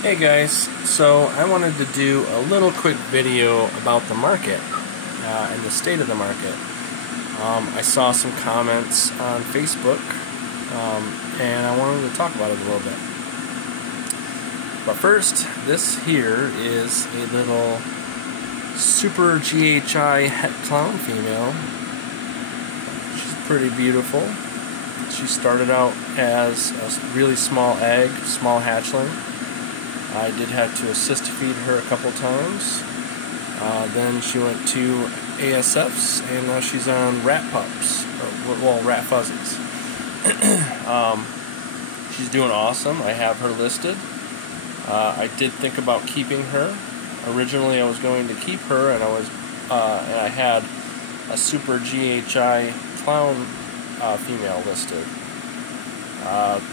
Hey guys, so I wanted to do a little quick video about the market and the state of the market. I saw some comments on Facebook and I wanted to talk about it a little bit. But first, this here is a little Super GHI het clown female. She's pretty beautiful. She started out as a really small egg, small hatchling. I did have to assist feed her a couple times. Then she went to ASFs, and now she's on rat pups, well, rat fuzzies. She's doing awesome. I have her listed. I did think about keeping her. Originally, I was going to keep her, and I had a Super GHI clown female listed.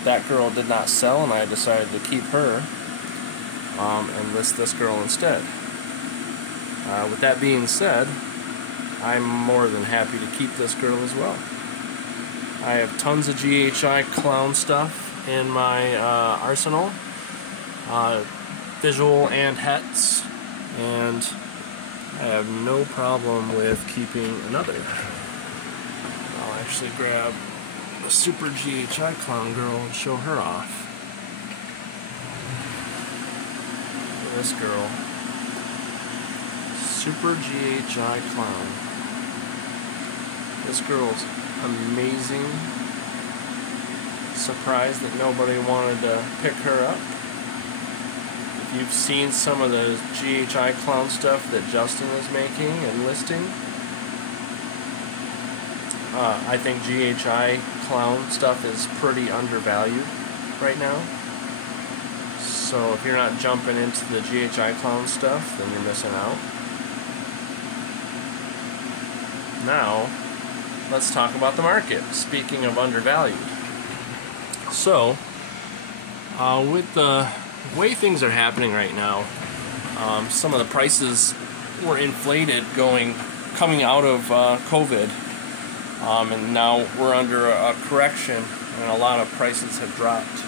That girl did not sell, and I decided to keep her. And list this girl instead. With that being said, I'm more than happy to keep this girl as well. I have tons of GHI clown stuff in my arsenal, visual and hets, and I have no problem with keeping another. I'll actually grab a Super GHI clown girl and show her off. This girl, Super GHI clown. This girl's amazing. Surprised that nobody wanted to pick her up. If you've seen some of the GHI clown stuff that Justin is making and listing, I think GHI clown stuff is pretty undervalued right now. So if you're not jumping into the GHI clown stuff, then you're missing out. Now, let's talk about the market. Speaking of undervalued. So, with the way things are happening right now, some of the prices were inflated coming out of COVID, and now we're under a correction, and a lot of prices have dropped.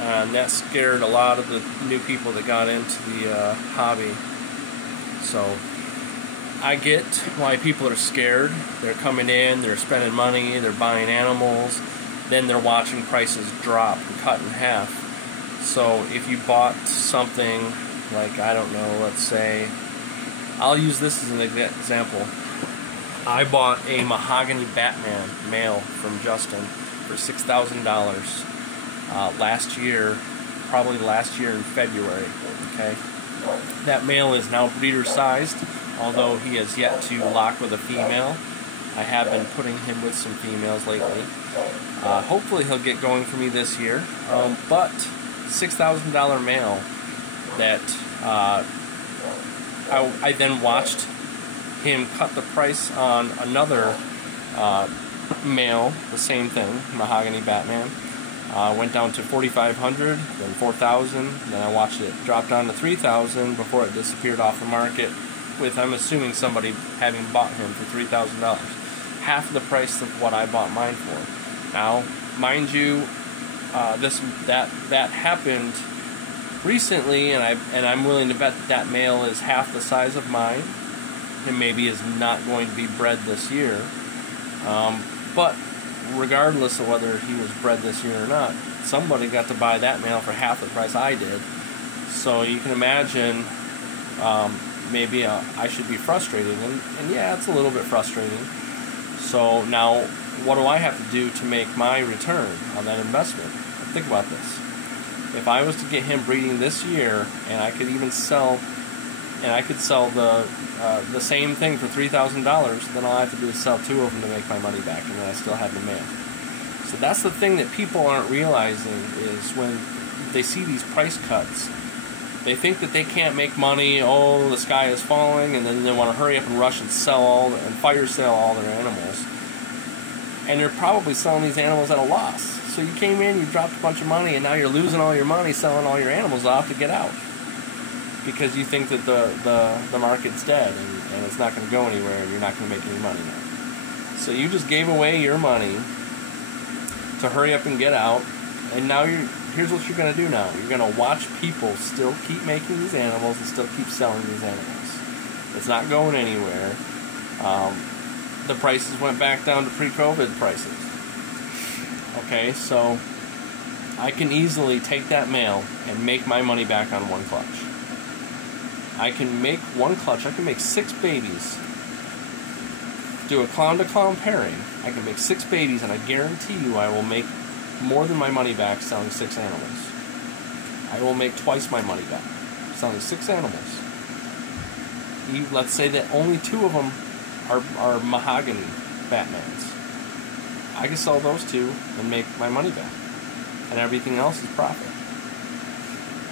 And that scared a lot of the new people that got into the hobby. So I get why people are scared. They're coming in, they're spending money, they're buying animals, then they're watching prices drop and cut in half. So if you bought something like, I don't know, let's say, I'll use this as an example. I bought a Mahogany Batman male from Justin for $6,000. Last year, probably last year in February. Okay, that male is now breeder sized, although he has yet to lock with a female. I have been putting him with some females lately. Hopefully he'll get going for me this year. But $6,000 male that I then watched him cut the price on another male, the same thing, Mahogany Batman. Went down to $4,500, then $4,000, then I watched it drop down to $3,000 before it disappeared off the market, with, I'm assuming, somebody having bought him for $3,000. Half the price of what I bought mine for. Now, mind you, that happened recently, and I'm willing to bet that male is half the size of mine, and maybe is not going to be bred this year. But regardless of whether he was bred this year or not, somebody got to buy that male for half the price I did. So you can imagine, maybe I should be frustrated, and yeah, it's a little bit frustrating. So now, what do I have to do to make my return on that investment? Think about this. If I was to get him breeding this year, and I could even sell, the same thing for $3,000, then all I have to do is sell two of them to make my money back, and then I still have the male. So that's the thing that people aren't realizing, is when they see these price cuts, they think that they can't make money. Oh, the sky is falling, and then they want to hurry up and rush and fire sale all their animals. And they're probably selling these animals at a loss. So you came in, you dropped a bunch of money, and now you're losing all your money selling all your animals off to get out, because you think that the market's dead and it's not going to go anywhere and you're not going to make any money now. So you just gave away your money to hurry up and get out, and now here's what you're going to do now. You're going to watch people still keep making these animals and still keep selling these animals. It's not going anywhere. The prices went back down to pre-COVID prices. Okay, so I can easily take that male and make my money back on one clutch. I can make one clutch, I can make 6 babies. Do a clown-to-clown pairing. I can make 6 babies, and I guarantee you I will make more than my money back selling 6 animals. I will make twice my money back selling 6 animals. Let's say that only 2 of them are mahogany Batmans. I can sell those 2 and make my money back, and everything else is profit.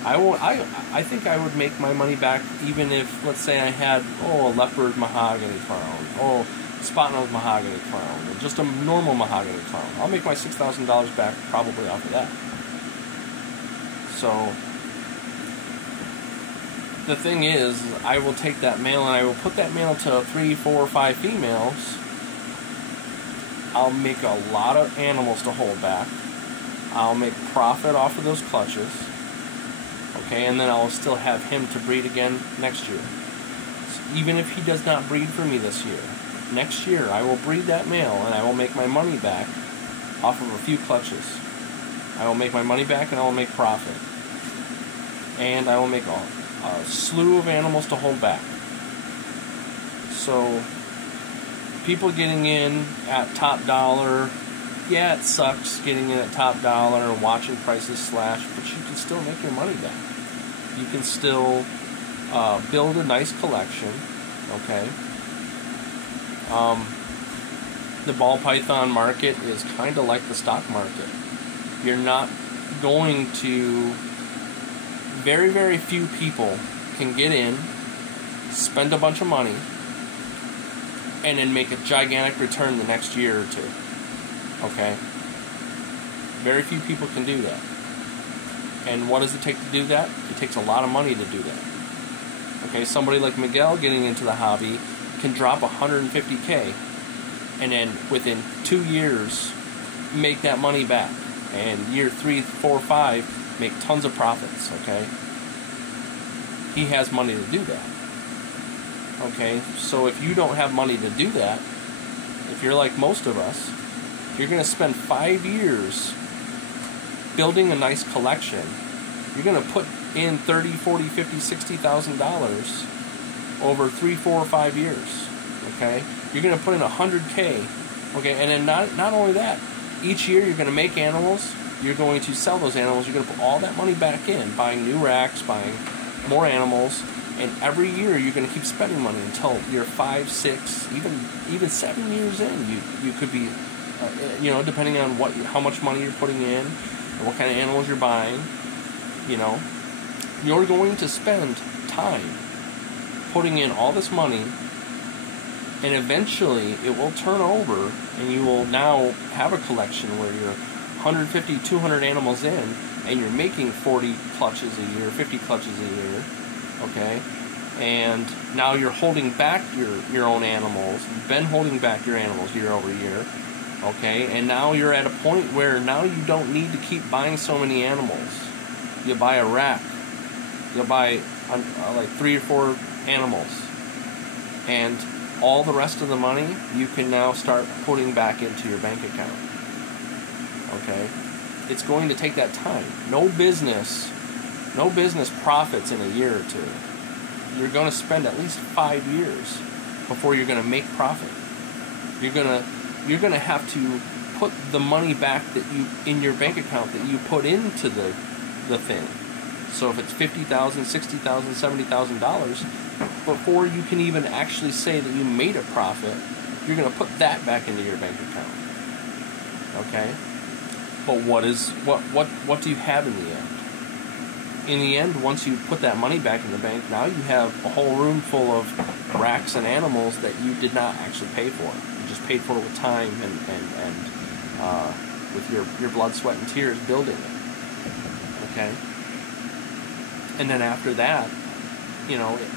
I think I would make my money back even if, let's say, I had a leopard mahogany clown, spot nose mahogany clown, or just a normal mahogany clown. I'll make my $6,000 back probably off of that. So the thing is, I will take that male and I will put that male to 3, 4, 5 females. I'll make a lot of animals to hold back. I'll make profit off of those clutches. Okay, and then I'll still have him to breed again next year. So even if he does not breed for me this year, next year I will breed that male and I will make my money back off of a few clutches. I will make my money back and I will make profit. And I will make a slew of animals to hold back. So people getting in at top dollar, yeah, it sucks getting in at top dollar and watching prices slash, but you can still make your money back. You can still build a nice collection, okay? The ball python market is kind of like the stock market. You're not going to... Very, very few people can get in, spend a bunch of money, and then make a gigantic return the next year or 2. Okay? Very few people can do that. And what does it take to do that? It takes a lot of money to do that. Okay, somebody like Miguel getting into the hobby can drop $150K and then within 2 years make that money back. And year 3, 4, 5 make tons of profits, okay? He has money to do that. Okay, so if you don't have money to do that, if you're like most of us, you're going to spend 5 years building a nice collection. You're going to put in $30, $40, $50, $60,000 over 3, 4, 5 years. Okay, you're going to put in $100K. Okay, and then not only that, each year you're going to make animals. You're going to sell those animals. You're going to put all that money back in, buying new racks, buying more animals, and every year you're going to keep spending money until you're 5, 6, even 7 years in. You could be, depending on how much money you're putting in, and what kind of animals you're buying. You're going to spend time putting in all this money, and eventually it will turn over, and you will now have a collection where you're 150, 200 animals in, and you're making 40 clutches a year, 50 clutches a year, okay? And now you're holding back your own animals. You've been holding back your animals year over year, okay? And now you're at a point where now you don't need to keep buying so many animals. You buy a rack. You'll buy like 3 or 4 animals. And all the rest of the money you can now start putting back into your bank account. Okay? It's going to take that time. No business profits in a year or 2. You're going to spend at least 5 years before you're going to make profit. You're going to have to put the money back that you in your bank account that you put into the thing. So if it's $50,000, $60,000, $70,000, before you can even actually say that you made a profit, you're going to put that back into your bank account. Okay? But what do you have in the end? In the end, once you put that money back in the bank, now you have a whole room full of racks and animals that you did not actually pay for. You just paid for it with time and with your blood, sweat, and tears building it. Okay? And then after that,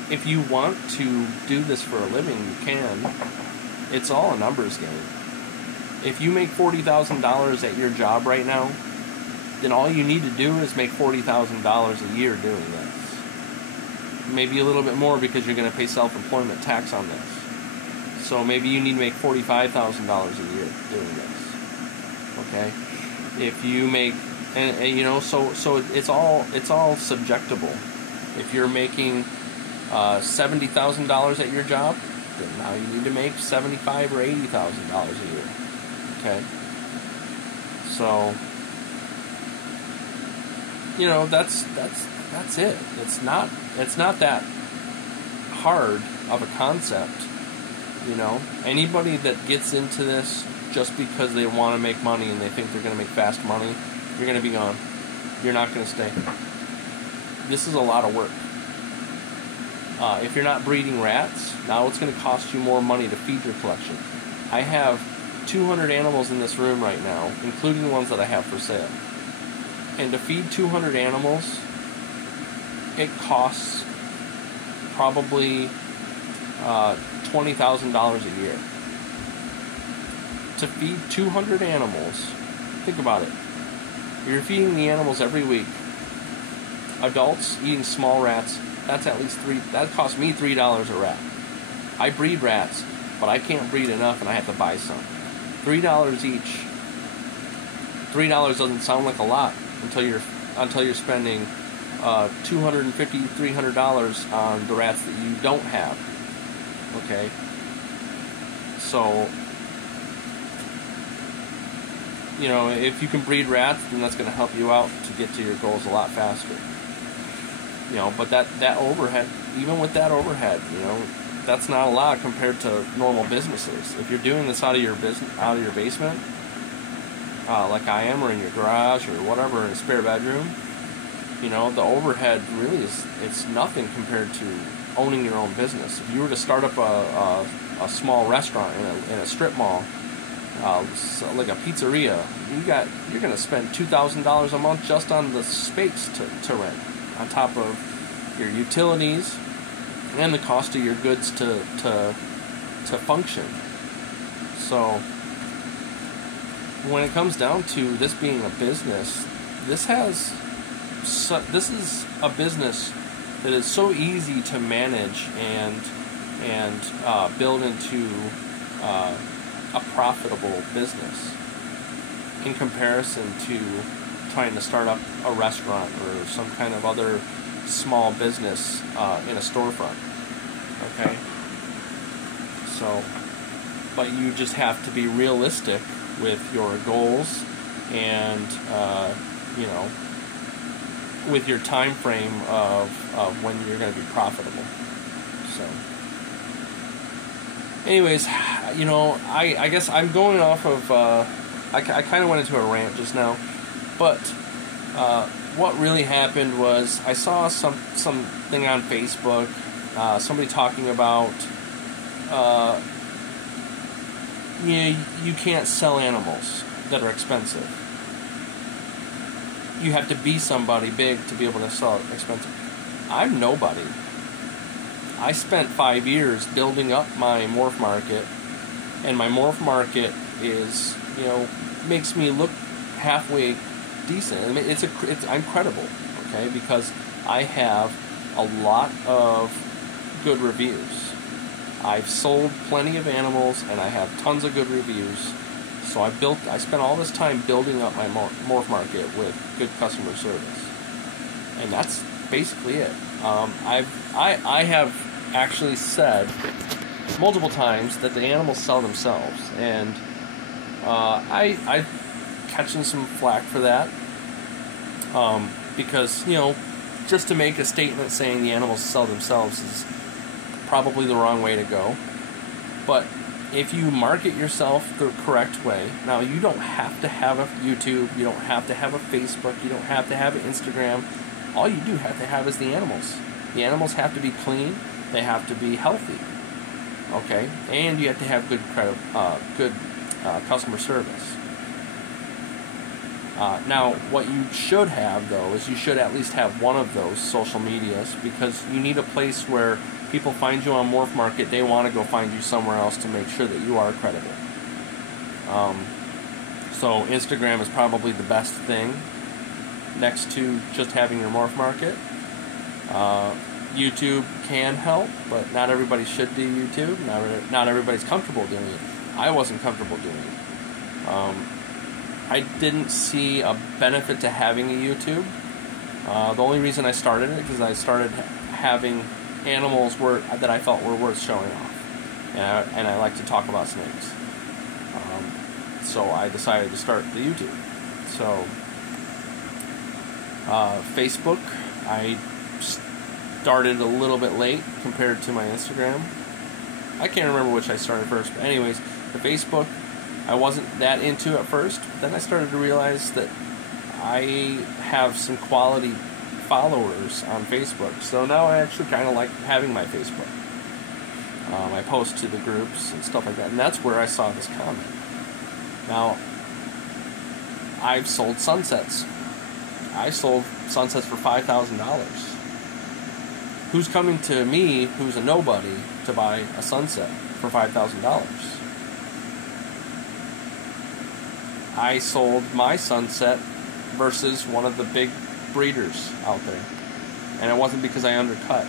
if you want to do this for a living, you can. It's all a numbers game. If you make $40,000 at your job right now, then all you need to do is make $40,000 a year doing this. Maybe a little bit more because you're going to pay self-employment tax on this. So maybe you need to make $45,000 a year doing this. Okay, if you make, and you know, so it's all subjectable. If you're making $70,000 at your job, then now you need to make $75,000 or $80,000 a year. Okay, so you know that's it. It's not that hard of a concept. You know, anybody that gets into this just because they want to make money and they think they're going to make fast money, you're going to be gone. You're not going to stay. This is a lot of work. If you're not breeding rats, now it's going to cost you more money to feed your collection. I have 200 animals in this room right now, including ones that I have for sale. And to feed 200 animals, it costs probably $20,000 a year. To feed 200 animals, think about it. You're feeding the animals every week. Adults eating small rats, that's at least that costs me $3 a rat. I breed rats, but I can't breed enough and I have to buy some. $3 each. $3 doesn't sound like a lot until you're spending $250, $300 on the rats that you don't have. Okay, so you know, if you can breed rats, then that's going to help you out to get to your goals a lot faster. You know, but that overhead, even with that overhead, you know, that's not a lot compared to normal businesses. If you're doing this out of your basement, like I am, or in your garage, or whatever, in a spare bedroom, you know, the overhead really it's nothing compared to owning your own business. If you were to start up a small restaurant in a strip mall, like a pizzeria, you're going to spend $2,000 a month just on the space to rent, on top of your utilities and the cost of your goods to function. So when it comes down to this being a business, this is a business that is so easy to manage and build into a profitable business in comparison to trying to start up a restaurant or some kind of other small business in a storefront. Okay? So, but you just have to be realistic with your goals and, you know, with your time frame of when you're going to be profitable. So anyways, you know, I guess I'm going off of I kind of went into a rant just now, but what really happened was I saw something on Facebook, somebody talking about you can't sell animals that are expensive. You have to be somebody big to be able to sell it expensive. I'm nobody. I spent 5 years building up my morph market, and my morph market is, you know, makes me look halfway decent. I mean, I'm credible, okay, because I have a lot of good reviews. I've sold plenty of animals, and I have tons of good reviews. So I spent all this time building up my morph market with good customer service, and that's basically it. I have actually said multiple times that the animals sell themselves, and I'm catching some flack for that, because, you know, just to make a statement saying the animals sell themselves is probably the wrong way to go. But if you market yourself the correct way, now you don't have to have a YouTube, you don't have to have a Facebook, you don't have to have an Instagram. All you do have to have is the animals. The animals have to be clean, they have to be healthy, okay? And you have to have good customer service. Now, what you should have, though, is you should at least have one of those social medias, because you need a place where people find you on Morph Market, they want to go find you somewhere else to make sure that you are credible. So Instagram is probably the best thing. next to just having your morph market. YouTube can help, but not everybody should do YouTube. Not everybody's comfortable doing it. I wasn't comfortable doing it. I didn't see a benefit to having a YouTube. The only reason I started it because I started having animals that I felt were worth showing off, and I like to talk about snakes. So I decided to start the YouTube. So Facebook, I started a little bit late compared to my Instagram. I can't remember which I started first, but anyways, the Facebook, I wasn't that into at first, but then I started to realize that I have some quality followers on Facebook, so now I actually kind of like having my Facebook. I post to the groups and stuff like that, and that's where I saw this comment. Now, I've sold sunsets. I sold sunsets for $5,000. Who's coming to me, who's a nobody, to buy a sunset for $5,000? I sold my sunset versus one of the big breeders out there. And it wasn't because I undercut.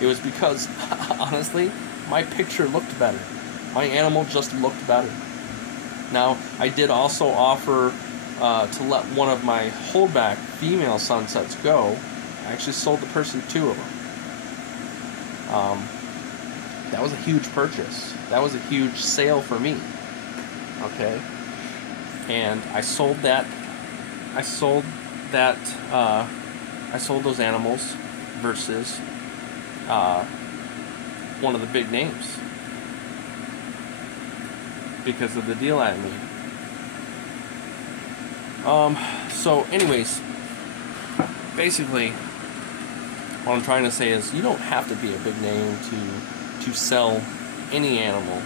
It was because, honestly, my picture looked better. My animal just looked better. Now, I did also offer to let one of my holdback female sunsets go. I actually sold the person 2 of them. That was a huge purchase. That was a huge sale for me. Okay? And I sold that. I sold those animals versus one of the big names because of the deal I made. So anyways, basically what I'm trying to say is you don't have to be a big name to sell any animal.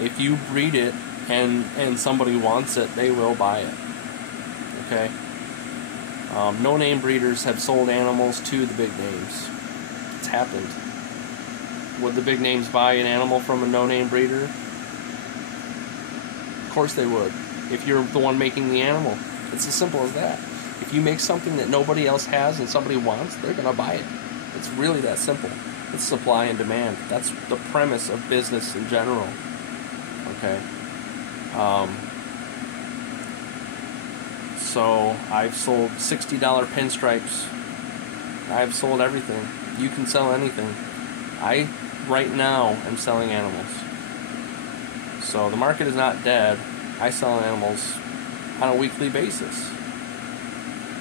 If you breed it and somebody wants it, they will buy it. Okay? No-name breeders have sold animals to the big names. It's happened. Would the big names buy an animal from a no-name breeder? Of course they would. If you're the one making the animal. It's as simple as that. If you make something that nobody else has and somebody wants, they're going to buy it. It's really that simple. It's supply and demand. That's the premise of business in general. Okay? So I've sold $60 pinstripes. I've sold everything. You can sell anything. I, right now, am selling animals. So the market is not dead. I sell animals on a weekly basis.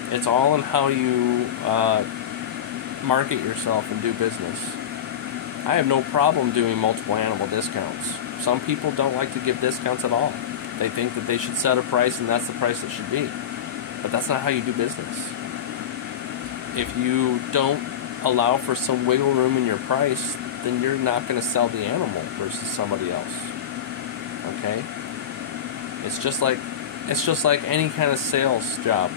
It's all in how you market yourself and do business. I have no problem doing multiple animal discounts. Some people don't like to give discounts at all. They think that they should set a price and that's the price it should be. But that's not how you do business. If you don't allow for some wiggle room in your price, then you're not going to sell the animal versus somebody else. Okay? It's just like any kind of sales job.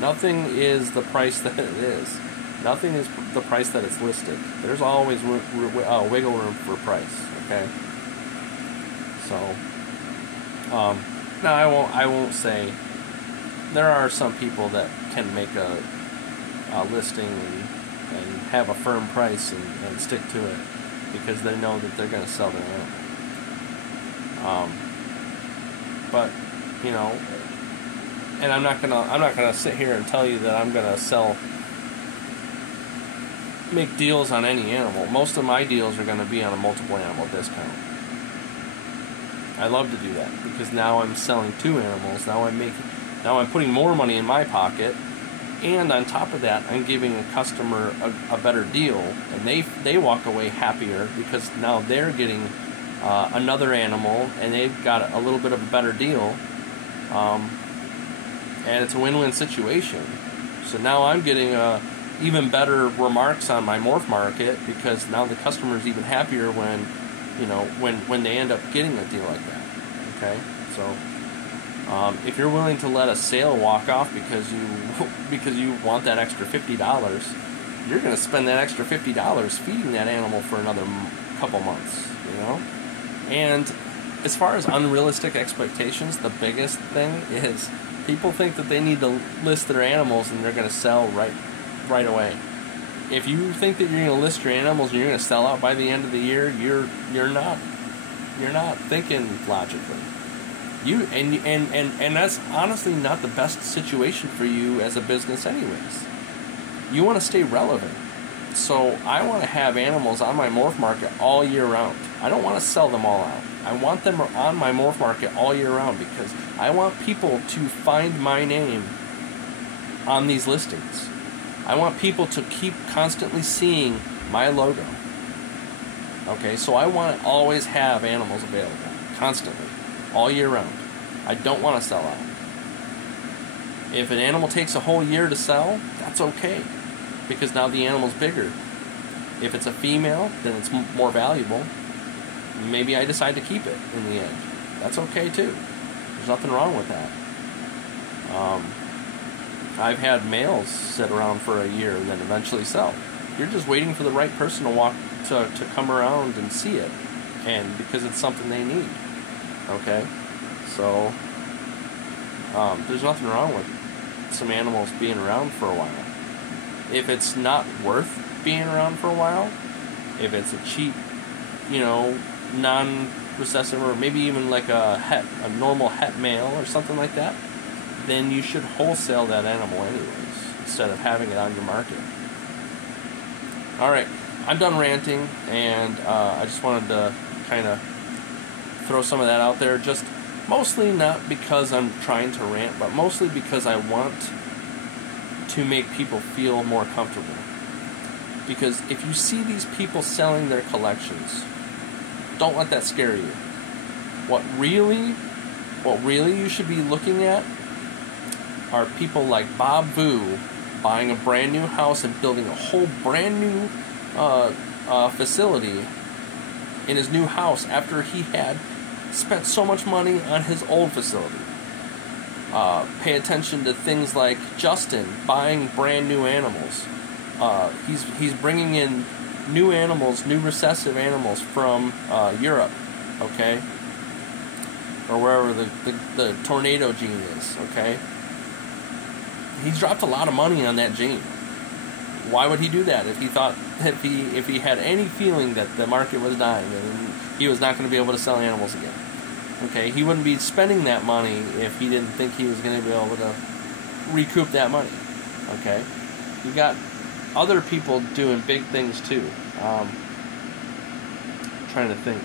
Nothing is the price that it is. Nothing is the price that it's listed. There's always wiggle room for price. Okay. So, now I won't say. There are some people that can make a listing and have a firm price and stick to it because they know that they're going to sell their animal. But you know, and I'm not gonna sit here and tell you that I'm gonna make deals on any animal. Most of my deals are gonna be on a multiple animal discount. I love to do that because now I'm selling 2 animals. Now I'm putting more money in my pocket, and on top of that, I'm giving a customer a better deal, and they walk away happier because now they're getting another animal, and they've got a little bit of a better deal. And it's a win-win situation. So now I'm getting even better remarks on my morph market because now the customer's even happier when, you know, when they end up getting a deal like that. Okay, so if you're willing to let a sale walk off because you want that extra $50, you're going to spend that extra $50 feeding that animal for another couple months. You know, and as far as unrealistic expectations, the biggest thing is People think that they need to list their animals and they're going to sell right away. If you think that you're going to list your animals and you're going to sell out by the end of the year, you're not thinking logically. And that's honestly not the best situation for you as a business anyways. You want to stay relevant. So I want to have animals on my morph market all year round. I don't want to sell them all out. I want them on my morph market all year round because I want people to find my name on these listings. I want people to keep constantly seeing my logo. Okay, so I want to always have animals available, constantly, all year round. I don't want to sell out. If an animal takes a whole year to sell, that's okay, because now the animal's bigger. If it's a female, then it's more valuable. Maybe I decide to keep it in the end. That's okay too. There's nothing wrong with that. I've had males sit around for a year and then eventually sell. You're just waiting for the right person to come around and see it, and because it's something they need. Okay, so there's nothing wrong with some animals being around for a while. If it's not worth being around for a while, if it's a cheap, non-recessive, or maybe even like a normal het male or something like that, then you should wholesale that animal anyways, instead of having it on your market. Alright, I'm done ranting, and I just wanted to kind of throw some of that out there, just mostly not because I'm trying to rant, but mostly because I want to make people feel more comfortable. Because if you see these people selling their collections, don't let that scare you. What really you should be looking at are people like Bob Vu buying a brand new house and building a whole brand new facility in his new house after he had spent so much money on his old facility. Pay attention to things like Justin buying brand new animals. He's bringing in new animals, new recessive animals from Europe, okay, or wherever the tornado gene is, okay. He's dropped a lot of money on that gene. Why would he do that if he had any feeling that the market was dying and he was not going to be able to sell animals again? Okay, he wouldn't be spending that money if he didn't think he was going to be able to recoup that money. Okay, you got other people doing big things too. Trying to think.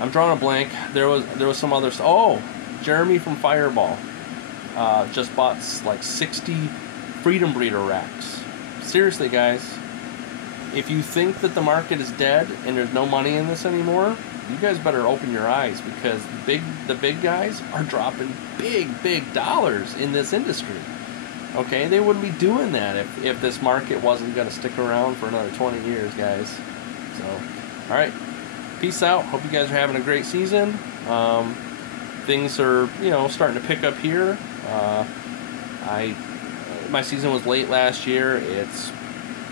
I'm drawing a blank. There was some other stuff. Oh, Jeremy from Fireball just bought like 60 Freedom Breeder racks. Seriously, guys, if you think that the market is dead and there's no money in this anymore, you guys better open your eyes, because the big guys are dropping big dollars in this industry. Okay, they wouldn't be doing that if this market wasn't going to stick around for another 20 years, guys. So, all right, peace out. Hope you guys are having a great season. Things are, starting to pick up here. My season was late last year. It's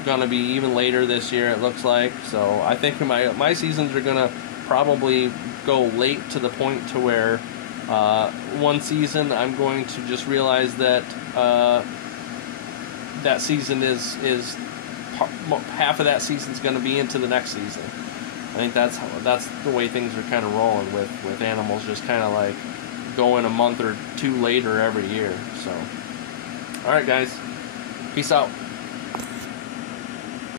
gonna be even later this year, it looks like. So I think my seasons are gonna probably go late, to the point to where one season I'm going to just realize that that season is half of that season's going to be into the next season. I think that's the way things are kind of rolling with animals, just kind of like going a month or two later every year. So, all right, guys, peace out.